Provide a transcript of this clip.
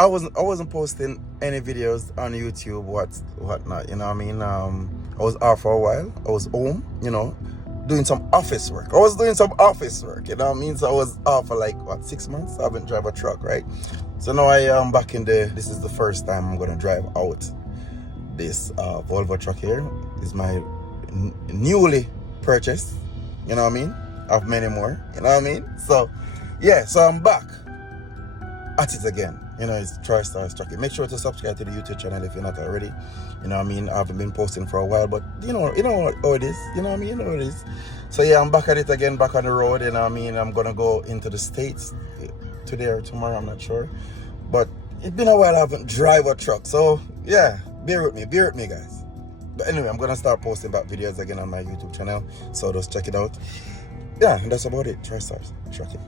I wasn't posting any videos on YouTube, whatnot, you know what I mean? I was off for a while. I was home, doing some office work. You know what I mean? So I was off for like 6 months. I haven't drive a truck, right? So now I am back this is the first time I'm gonna drive out this Volvo truck here. Is my newly purchased, you know what I mean? I have many more, you know what I mean? So yeah, so I'm back at it again. It's Troy Stars Trucking. Make sure to subscribe to the YouTube channel if you're not already. You know what I mean? I haven't been posting for a while, but you know how it is. You know what I mean? You know how it is. So yeah, I'm back at it again, back on the road. You know what I mean? I'm gonna go into the States today or tomorrow, I'm not sure. But it's been a while I haven't drive a truck. So yeah, bear with me guys. But anyway, I'm gonna start posting back videos again on my YouTube channel. So just check it out. Yeah, and that's about it. Troy Stars Trucking.